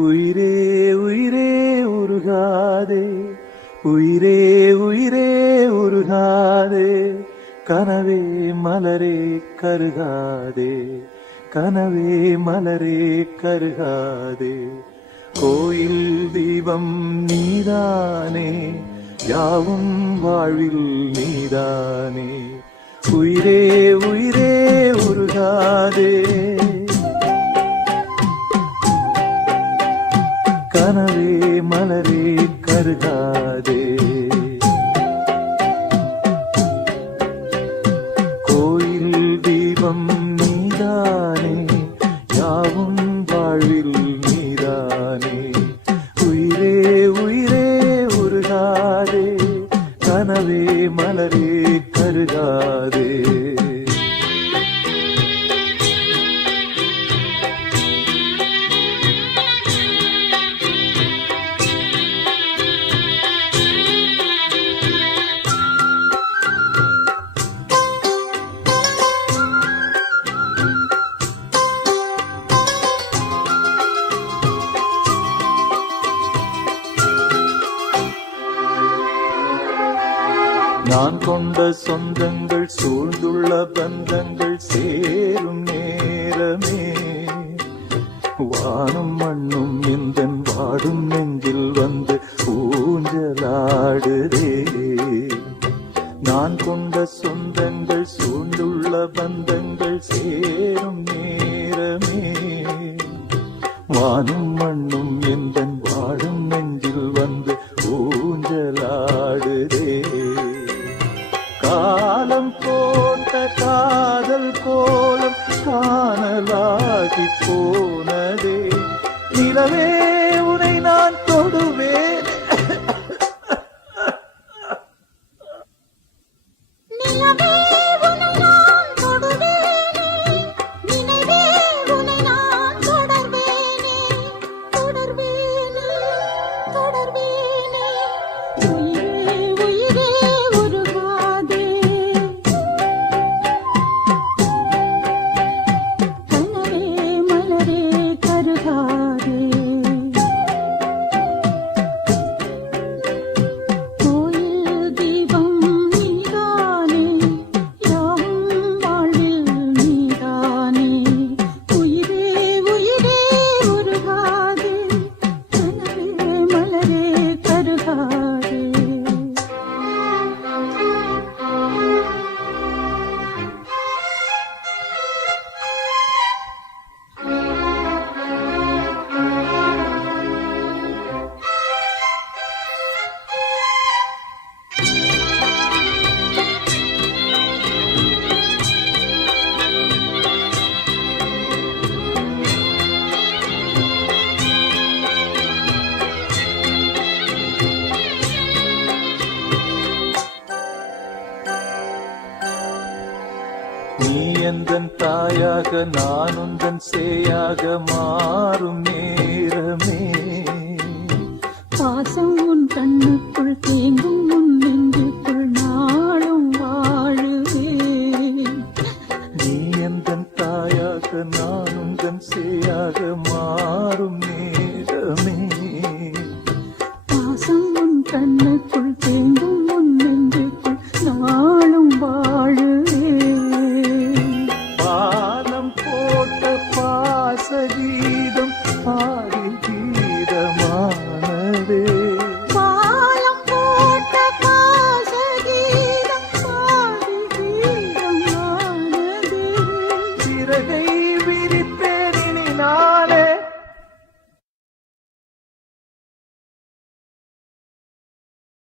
உயிரே உயிரே உருகாதே, உயிரே உயிரே உருகாதே, கனவே மலரே கருகாதே, கனவே மலரே கருகாதே. கோயில் தீபம் நீதானே, யாவும் வாழ்வில் நீதானே. உயிரே உயிரே உருகாதே, கனவே மலரே கருகாதே. கோயில் தீபம் நீதானே, யாவும் வாழ்வில் நீதானே. உயிரே உயிரே உருகாதே, கனவே மலரே கருகாதே. நான் கொண்ட சொந்தங்கள் சூழ்ந்துள்ள பந்தங்கள் சேரும் நேரமே, வானும் மண்ணும் எந்தன் வாடும் நெஞ்சில் வந்து ஊஞ்சலாடுதே. நான் கொண்ட சொந்தங்கள் சூழ்ந்துள்ள பந்தங்கள் சேரும் நேரமே, வானும் மண்ணும் எந்தன் வாடும் நெஞ்சில் வந்து ஊஞ்சலாடுதே. காலம் போட்ட காதல் கோலம் காணலாகி போனதே, நிலவே உனை நான் தொடுவேன். நீ எந்தன் தாயாக நான் உந்தன் சேயாக மாறும்